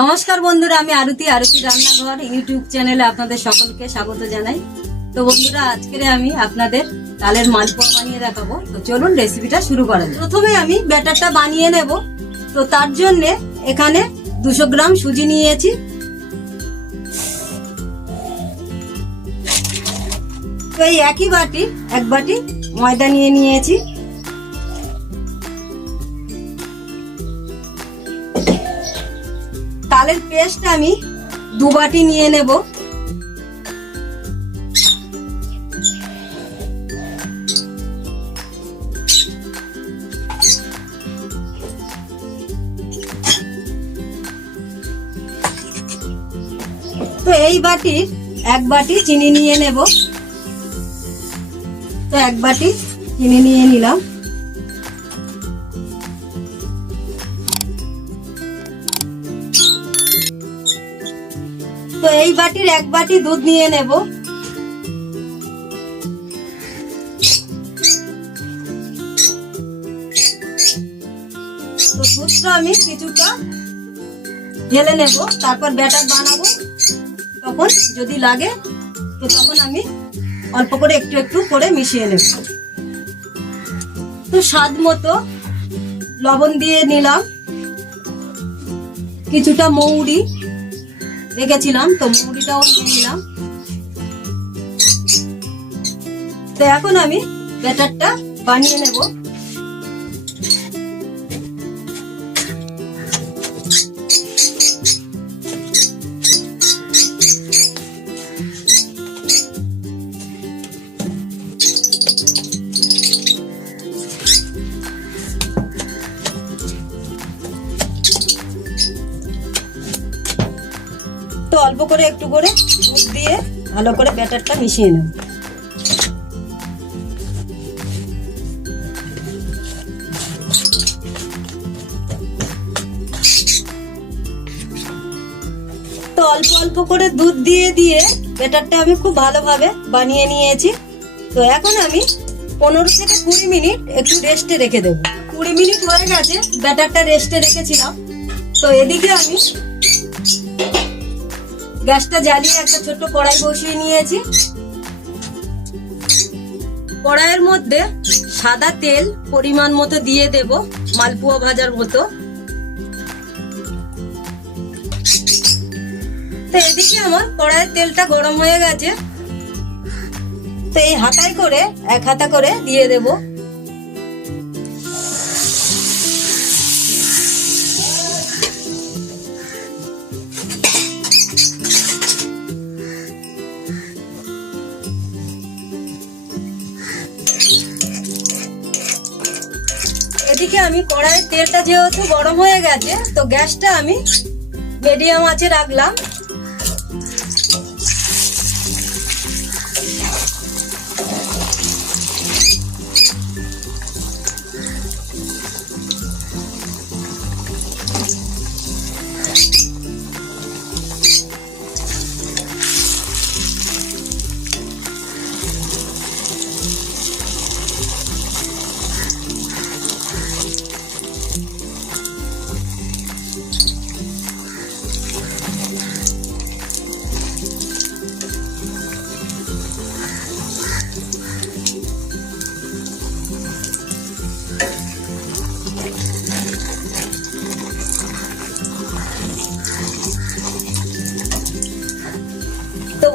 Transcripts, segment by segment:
নমস্কার বন্ধুরা, আমি আরতি আরতি রান্নাঘর ইউটিউব চ্যানেলে আপনাদের সকলকে স্বাগত জানাই। তো বন্ধুরা আজকে আমি আপনাদের তালের মালপোয়া বানিয়ে দেখাবো। তো চলুন রেসিপিটা শুরু করা প্রথমে আমি ব্যাটারটা বানিয়ে নেব। তো তার জন্য এখানে দুশো গ্রাম সুজি নিয়েছি। তো এই একই বাটি, এক বাটি ময়দা নিয়ে নিয়েছি। তালের পেস্ট আমি দু বাটি নিয়ে নেব। তো এই বাটির এক বাটি চিনি নিয়ে নেব। তো এক বাটি চিনি নিয়ে নিলাম। তো এই বাটির এক বাটি দুধ নিয়ে নেব। তো দুধটা আমি কিছুটা ঢেলে নেব, তারপর ব্যাটার বানাবো। তখন যদি লাগে, তো তখন আমি অল্প করে একটু একটু করে মিশিয়ে নেব। তো স্বাদ মতো লবণ দিয়ে নিলাম। কিছুটা মৌরি রেখেছিলাম তো মুড়িটাও নিয়ে নিলাম। তো এখন আমি ব্যাটারটা বানিয়ে নেব। তো অল্প করে একটু করে দুধ দিয়ে ভালো করে ব্যাটারটা মিশিয়ে নেব। তো অল্প অল্প করে দুধ দিয়ে দিয়ে ব্যাটারটা আমি খুব ভালোভাবে বানিয়ে নিয়েছি। তো এখন আমি পনেরো থেকে কুড়ি মিনিট একটু রেস্টে রেখে দেবো। কুড়ি মিনিট হয়ে গেছে, ব্যাটারটা রেস্টে রেখেছিলাম। তো এদিকে আমি গ্যাসটা জ্বালিয়ে একটা ছোট্ট কড়াই বসিয়ে নিয়েছি। কড়াইয়ের মধ্যে সাদা তেল পরিমাণ মতো দিয়ে দেব, মালপোয়া ভাজার মতো। তো এদিকে আমার কড়াইয়ের তেলটা গরম হয়ে গেছে। তো এই হাতায় করে, এক হাতা করে দিয়ে দেব। এদিকে আমি কড়াইয়ের তেলটা যেহেতু গরম হয়ে গেছে তো গ্যাসটা আমি মিডিয়াম আছে রাখলাম।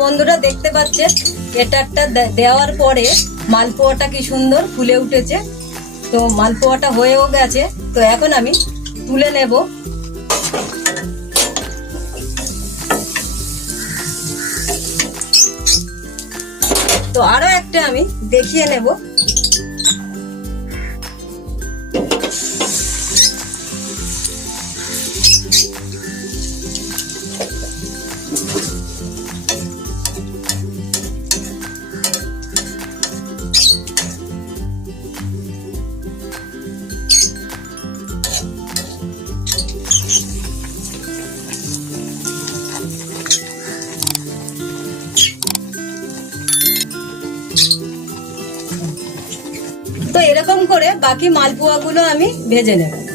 বন্ধুরা দেখতে পাচ্ছেন এটারটা দেওয়ার পরে মালপোয়াটা কি সুন্দর ফুলে উঠেছে। তো মালপোয়াটা হয়েও গেছে, তো এখন আমি তুলে নেব। তো আরও একটা আমি দেখিয়ে নেব। এরকম করে বাকি মালপোয়া গুলো আমি ভেজে নেব।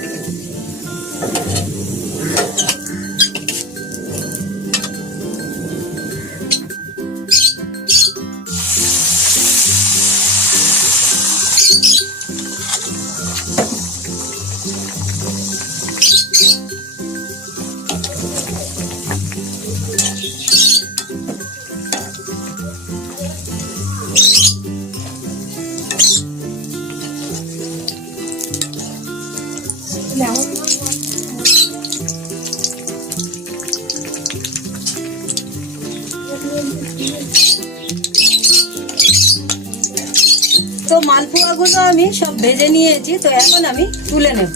তো মালপোয়াগুলো আমি সব ভেজে নিয়েছি, তো এখন আমি তুলে নেব।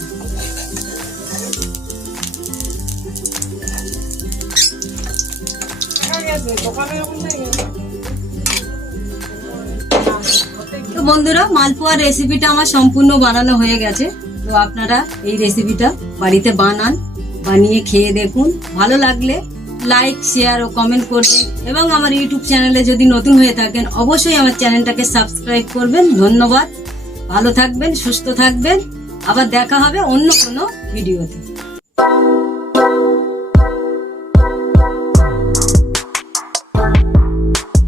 তো বন্ধুরা, মালপোয়ার রেসিপিটা আমার সম্পূর্ণ বানানো হয়ে গেছে। তো আপনারা এই রেসিপিটা বাড়িতে বানান, বানিয়ে খেয়ে দেখুন। ভালো লাগলে লাইক শেয়ার ও কমেন্ট করবেন। এবং আমার ইউটিউব চ্যানেলে যদি নতুন হয়ে থাকেন, অবশ্যই আমার চ্যানেলটাকে সাবস্ক্রাইব করবেন। ধন্যবাদ। ভালো থাকবেন, সুস্থ থাকবেন। আবার দেখা হবে অন্য কোনো ভিডিওতে